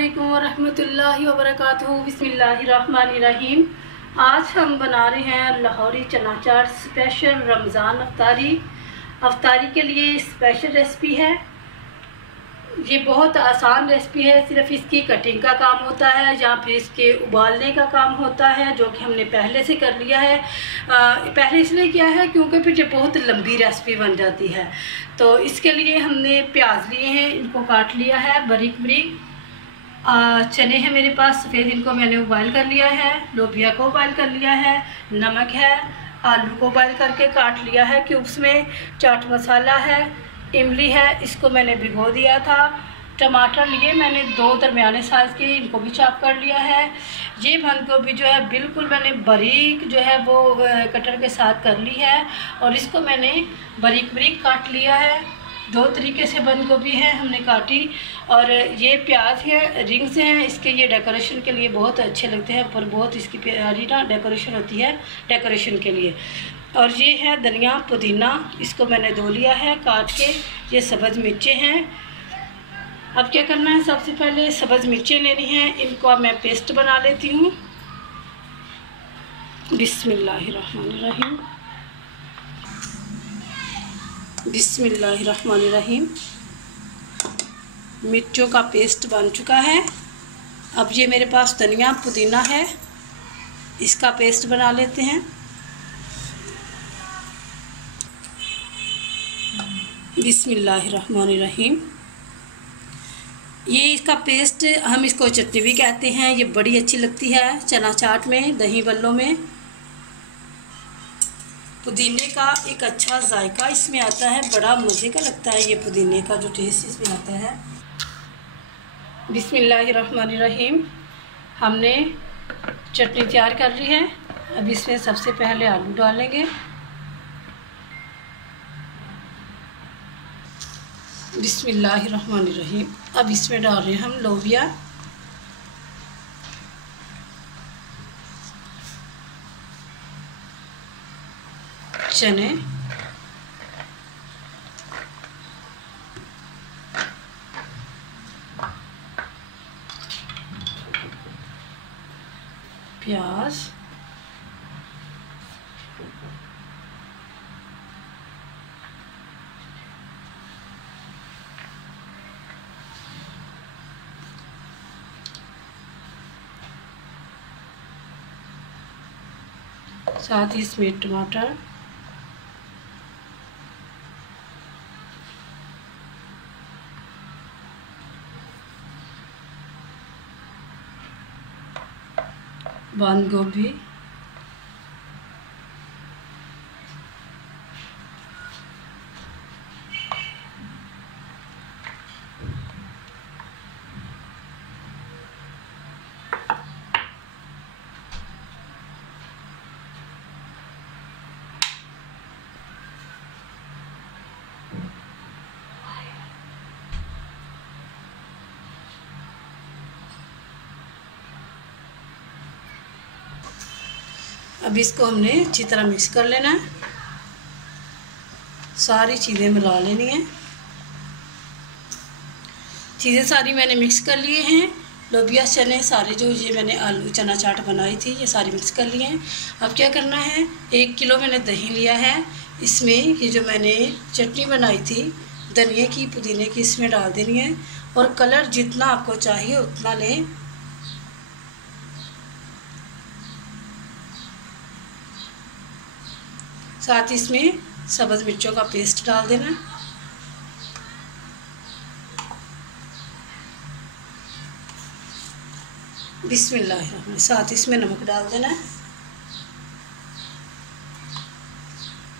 अस्सलामुअलैकुम वरहमतुल्लाहि वबरकातुहू। बिस्मिल्लाहिर्रहमानिर्रहीम। आज हम बना रहे हैं लाहौरी चना चाट स्पेशल रमज़ान अफ्तारी के लिए स्पेशल रेसिपी है। ये बहुत आसान रेसिपी है, सिर्फ इसकी कटिंग का काम होता है या फिर इसके उबालने का काम होता है, जो कि हमने पहले से कर लिया है। पहले इसलिए किया है क्योंकि फिर ये बहुत लंबी रेसिपी बन जाती है। तो इसके लिए हमने प्याज लिए हैं, इनको काट लिया है बारीक बारीक। चने हैं मेरे पास सफ़ेद, इनको मैंने उबाइल कर लिया है। लोबिया को उबाइल कर लिया है। नमक है, आलू को उबाइल करके काट लिया है क्यूब्स में। चाट मसाला है, इमली है, इसको मैंने भिगो दिया था। टमाटर लिए मैंने 2 दरमियाने साइज़ के, इनको भी चॉप कर लिया है। ये बंद गोभी जो है बिल्कुल मैंने बारीक जो है वो कटर के साथ कर ली है और इसको मैंने बारीक बारीक काट लिया है। 2 तरीके से बंद गोभी है हमने काटी। और ये प्याज है, रिंग्स हैं इसके, ये डेकोरेशन के लिए बहुत अच्छे लगते हैं, पर बहुत इसकी प्यारी ना डेकोरेशन होती है डेकोरेशन के लिए। और ये है धनिया पुदीना, इसको मैंने धो लिया है काट के। ये सब्ज़ मिर्चें हैं। अब क्या करना है, सबसे पहले सब्ज़ मिर्चें लेनी हैं, इनको मैं पेस्ट बना लेती हूँ। बिस्मिल्लाहिर्रहमानिर्रहीम बिस्मिल्लाहिर्रहमानिर्रहीम। मिर्चों का पेस्ट बन चुका है। अब ये मेरे पास धनिया पुदीना है, इसका पेस्ट बना लेते हैं। बिस्मिल्लाहिर्रहमानिर्रहीम। ये इसका पेस्ट, हम इसको चटनी भी कहते हैं, ये बड़ी अच्छी लगती है चना चाट में, दही बल्लों में। पुदीने का एक अच्छा जायका इसमें आता है, बड़ा मज़े का लगता है ये पुदीने का जो टेस्ट इसमें आता है। बिस्मिल्लाहिर्रहमानिर्रहीम। हमने चटनी तैयार कर ली है। अब इसमें सबसे पहले आलू डालेंगे। बिस्मिल्लाहिर्रहमानिर्रहीम। अब इसमें डाल रहे हैं हम लोबिया, चने, प्याज, साथ ही इसमें टमाटर, बंद गोभी, अब इसको हमने अच्छी तरह मिक्स कर लेना है। सारी चीज़ें मिला लेनी हैं। चीज़ें सारी मैंने मिक्स कर लिए हैं। लोबिया चने सारे जो ये मैंने आलू चना चाट बनाई थी ये सारी मिक्स कर लिए हैं। अब क्या करना है, 1 किलो मैंने दही लिया है। इसमें ये जो मैंने चटनी बनाई थी धनिए की पुदीने की, इसमें डाल देनी है। और कलर जितना आपको चाहिए उतना लें। साथ ही इसमें सब्ज़ मिर्चों का पेस्ट डाल देना। बिस्मिल्लाह। साथ इसमें नमक डाल देना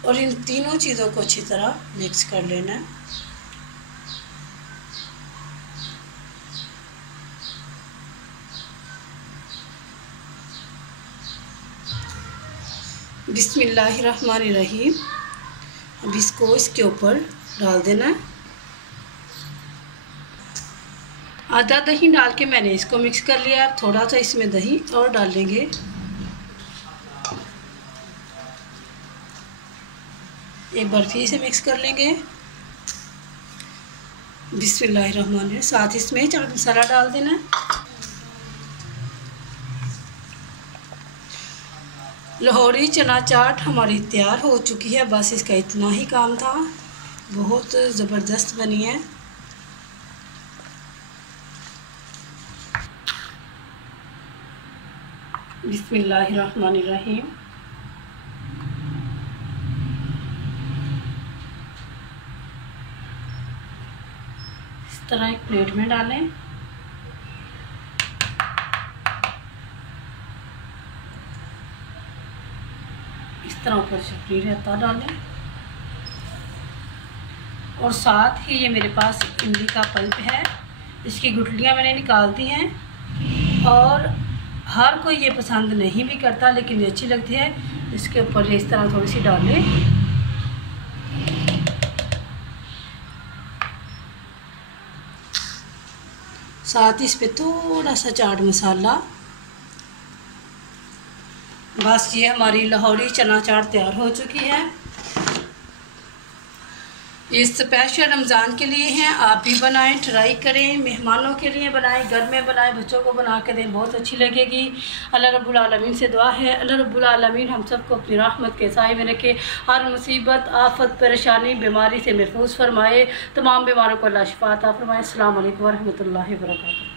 और इन तीनों चीज़ों को अच्छी तरह मिक्स कर लेना है। बिस्मिल्लाहिर्रहमानिर्रहीम। अब इसको इसके ऊपर डाल देना है। आधा दही डाल के मैंने इसको मिक्स कर लिया। थोड़ा सा इसमें दही और डाल देंगे। एक बार फिर से मिक्स कर लेंगे। बिस्मिल्लाहिर्रहमानिर्रहीम। साथ इसमें चाट मसाला डाल देना है। लाहौरी चना चाट हमारी तैयार हो चुकी है। बस इसका इतना ही काम था। बहुत ज़बरदस्त बनी है। बिस्मिल्लाहिर्रहमानिर्रहीम। इस तरह एक प्लेट में डालें। इस तरह ऊपर चटनी रहता डालें और साथ ही ये मेरे पास इमली का पल्प है। इसकी गुठलियाँ मैंने निकाल दी हैं और हर कोई ये पसंद नहीं भी करता, लेकिन ये अच्छी लगती है। इसके ऊपर इस तरह थोड़ी सी डालें। साथ ही इस पर थोड़ा सा चाट मसाला। बस ये हमारी लाहौरी चना चाट तैयार हो चुकी है। ये स्पेशल रमज़ान के लिए हैं। आप भी बनाएं, ट्राई करें, मेहमानों के लिए बनाएं, घर में बनाएं, बच्चों को बना के दें, बहुत अच्छी लगेगी। अल्लाह रब्बुल आलमीन से दुआ है, अल्लाह रब्बुल आलमीन हम सबको अपनी रहमत के साए में रखे, हर मुसीबत, आफत, परेशानी, बीमारी से महफूज फरमाए, तमाम बीमारों को अल्लाह शिफा अता फरमाए। अस्सलाम वालेकुम व रहमतुल्लाहि व बरकातहू।